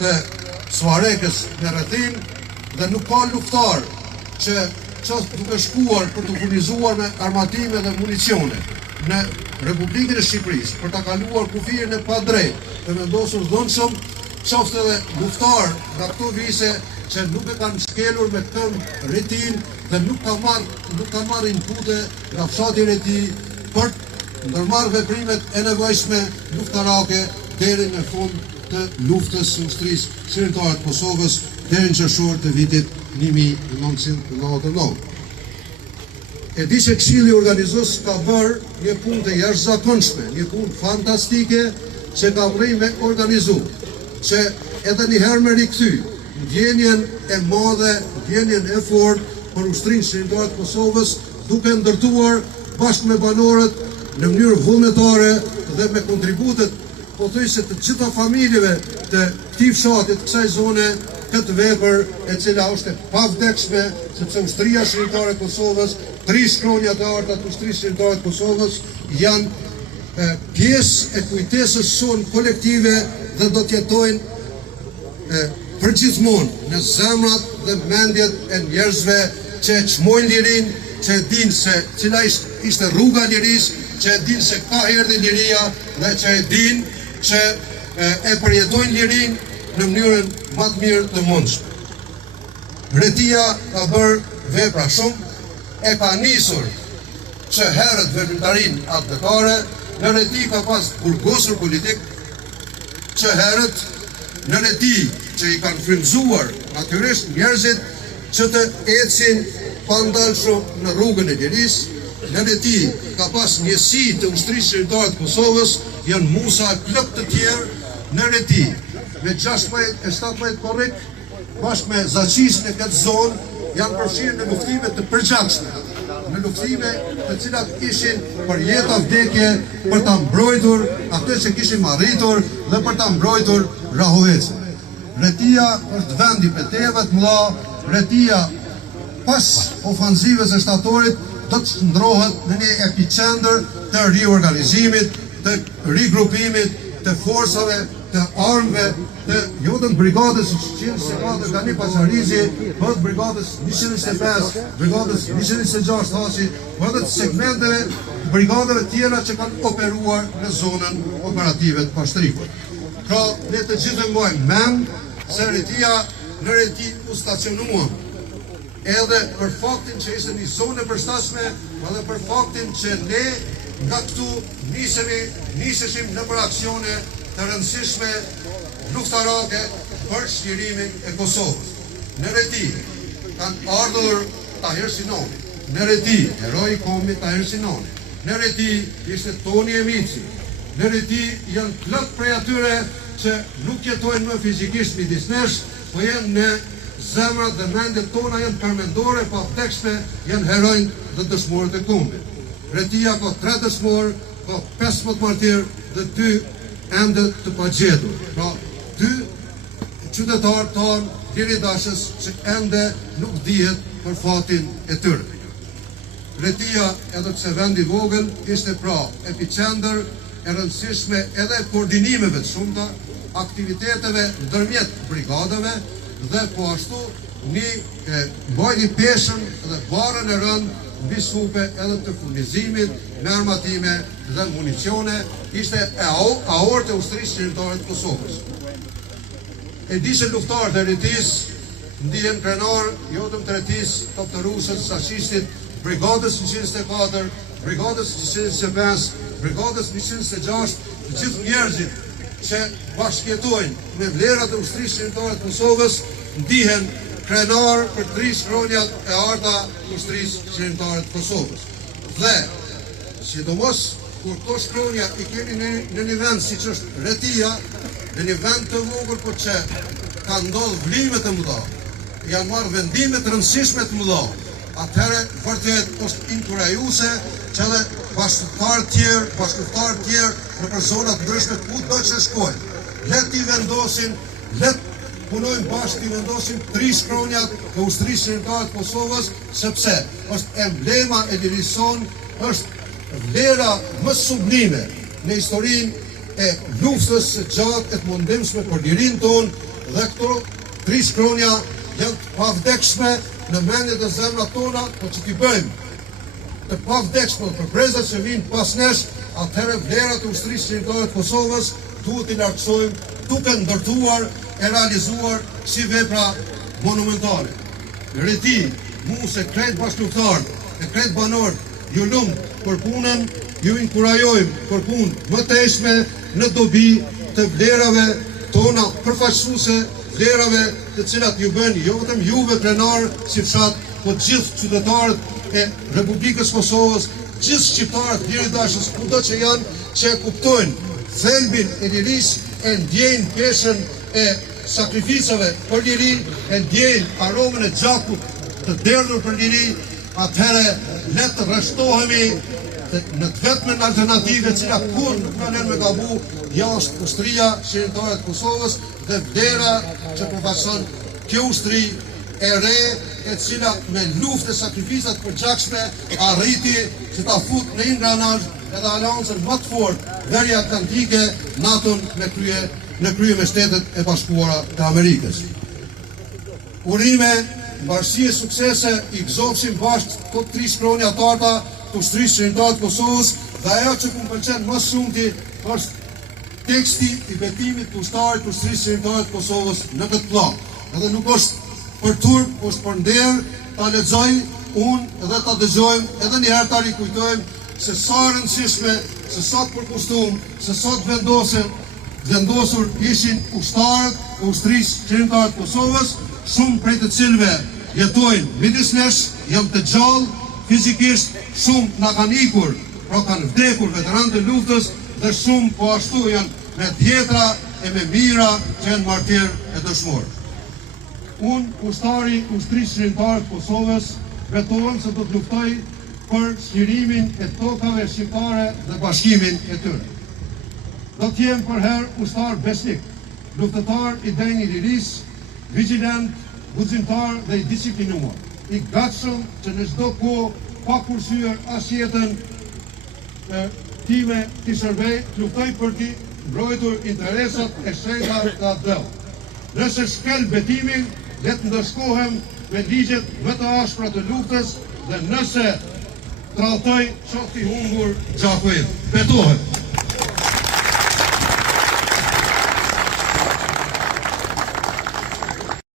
të Suarekës në rrethin dhe nuk ka luftar që qoftë duke shkuar për të furnizuar me armatime dhe municione në Republikën e Shqipërisë për ta kaluar kufirin e padrejtë të vendosur dhunshëm, qoftë edhe luftar nga këto vise që nuk e kanë shkelur me këmbë rretin dhe nuk ka marrë inpute nga fshati Reti për ndërmarrë veprimet e nevojshme luftarake deri në fund të luftës së ushtrisë shërbëtare të Kosovës deri në qershor të vitit 1999. E di që Këshilli Organizues ka bërë një punë të jashtëzakonshme, një punë fantastike që ka vënë me organizu, që edhe një herë me rikthy ndjenjen e madhe, ndjenjen e fortë për ushtrinë shërbëtare të Kosovës, duke ndërtuar bashkë me banorët në mënyrë vullnetare dhe me kontributet pothuajse të gjitha familjeve të këtij fshati, të kësaj zone, këtë vepër e cila është e pavdekshme, sepse ushtria shërbëtare e Kosovës, 3 shkronjat e arta të ushtrisë shërbëtare të Kosovës janë pjesë e kujtesës sonë kolektive dhe do të jetojnë përgjithmonë në zemrat dhe mendjet e njerëzve që çmojnë lirinë, që dinë se cila ishte rruga e lirisë, që dinë se ka erdhi liria dhe që dinë që e përjetojnë lirinë në mënyrën më të mirë të mundshme. Retia ka bërë vepra shumë, e ka nisur që herët veprimtarinë atletare, në Reti ka pas burgosur politik, që herët në Reti që i kanë frymëzuar natyrisht njerëzit që të ecin pa ndalshëm në rrugën e lirisë. Në Reti ka pas njësi të ushtrisë shërbëtare të Kosovës, janë musa plot të tjerë në Reti, me 16 e 17 korrik, bashkë me zacisën e këtë zonë, janë përfshirë në luftime të përgjithshme, në luftime të cilat ishin për jetë vdekje, për ta mbrojtur atë që kishim arritur dhe për ta mbrojtur Rahovecën. Retia është vend i betejave të mëdha. Retia pas ofanzivës së shtatorit do të ndrohet në një epicentër të riorganizimit, të rigrupimit të forcave, të armëve, të jotën brigadës 124 Gani Paqarizi, bëhet brigadës 125, brigadës 126 Haçi, bëhet segmenteve brigadave tjera që kanë operuar në zonën operative të Pashtrikut. Pra, ne të gjithë mbajmë mend se Retia në Reti u stacionuam edhe për faktin që ishte një zonë e përshtatshme, edhe për faktin që ne nga këtu niseshim në për aksione të rëndësishme luftarake për shlirimin e Kosovës. Në Reti kanë ardhur Tahir Sinoni, në Reti heroi i kombit Tahir Sinoni, në Reti ishte Toni Emici, në Reti janë plot prej atyre që nuk jetojnë më fizikisht midis nesh, po janë në zemrat dhe mendjet tona, janë përmendore, pa vdekshme, janë heronjtë dhe dëshmorët e kombit. Retia ka 3 dëshmorë, ka 15 martirë dhe 2 ende të pagjetur. Pra, 2 qytetarë tanë liridashës që ende nuk dihet për fatin e tyre. Retia, edhe pse vendi vogël, ishte pra epicentër e rëndësishme edhe koordinimeve të shumta, aktiviteteve ndërmjet brigadave dhe po ashtu mbajti peshën dhe barën e rënd mbi supe edhe të furnizimit me armatime dhe municione, ishte aortë e ushtrisë shërbëtare të Kosovës. E di që luftarët e Retis ndihen krenar jotëm të Retis, toptërusës, sashistit, brigadës 124, brigadës 125, brigadës 126, të gjithë njerëzit që bashkjetojnë me vlerat e ushtrisë shërbëtare të Kosovës ndihen krenar për 3 shkronjat e arta të ushtrisë shërbëtare të Kosovës. Dhe, sidomos, kur to shkronja i keni në një vend si që është Retia, në një vend të vogël, po që ka ndodhë vlimet e mëdha, janë marrë vendimet rëndësishme të mëdha, atëherë vërtet është inkurajuese që edhe bashkëtarë tjerë në personat ndryshme ku do që shkojnë. Let i vendosin, let punojnë bashkë i vendosin 3 shkronjat të ushtrisë shërbëtare të Kosovës, sepse është emblema e lirisë sonë, është vlera më sublime në historinë e luftës së gjatë e të mundimshme për lirinë tonë dhe këto 3 shkronja janë të pavdekshme në mendjet e zemrat tona, po që t'i bëjmë të pavdekshme për brezat që vinë pas nesh, atëherë vlerat e ushtrisë shqiptare të Kosovës duhet t'i lartësojmë duke ndërtuar e realizuar si vepra monumentale. Reti, mu se krejt bashkëluftar e krejt banor ju lumë për punën, ju inkurajojmë për punë më të eshme në dobi të vlerave tona përfaqësuese, vlerave të cilat ju bën jo vetëm juve krenarë si fshat, po gjithë qytetarët e Republikës Kosovës, gjithë shqiptarët lirë dashës kudo që janë, që kuptojnë thelbin e lirisë, e ndjejnë peshën e sakrificave për liri, e ndjejnë aromën e gjakut të derdhur për liri, atëherë le të rreshtohemi në të vetmen alternative cila kur nuk kanë me gabu jashtë ushtria shqiptare të Kosovës dhe vlera që përfaqëson kjo ushtri e re e cila me luftë e sakrificat përgjakshme arriti që ta fut në ingranazh edhe aleancën më të fortë deri atlantike NATO-n në krye me Shtetet e Bashkuara të Amerikës. Urime, bashkësi e suksese i gëzofshim bashkë këto 3 shkronja tarta të ushtrisë shqiptare të Kosovës dhe ajo që më pëlqen më shumti është teksti i betimit të ushtarit të ushtrisë shqiptare të Kosovës në këtë pllak. Edhe nuk është për turp, është për nder, ta lexoj unë edhe ta dëgjojmë edhe një herë ta rikujtojmë se sa e rëndësishme, se sa të përkushtuar, se sa të vendosur ishin ushtarët e ushtrisë shqiptare të Kosovës, shumë prej të cilëve jetojnë midis nesh, janë të gjallë fizikisht, shumë na kanë ikur, pra kanë vdekur veteranët e luftës dhe shumë po ashtu janë me dhjetra e me mira që janë martir e dëshmor. Unë, ushtari ushtrisë shqiptare të Kosovës, betohem se do të luftoj për shlirimin e tokave shqiptare dhe bashkimin e tyre. Do të jem për herë ushtar besnik, luftëtar i denjë i lirisë, vigilant, guximtar dhe i disiplinuar, i gatshëm që në çdo kohë pa kursyer as jetën time të shërbej, të luftoj për të mbrojtur interesat e shenjta të atë vend. Nëse shkel betimin, le të ndëshkohem me ligjet më të ashpra të luftës dhe nëse tradhtoj qoftë i humbur gjaku im. Betohem.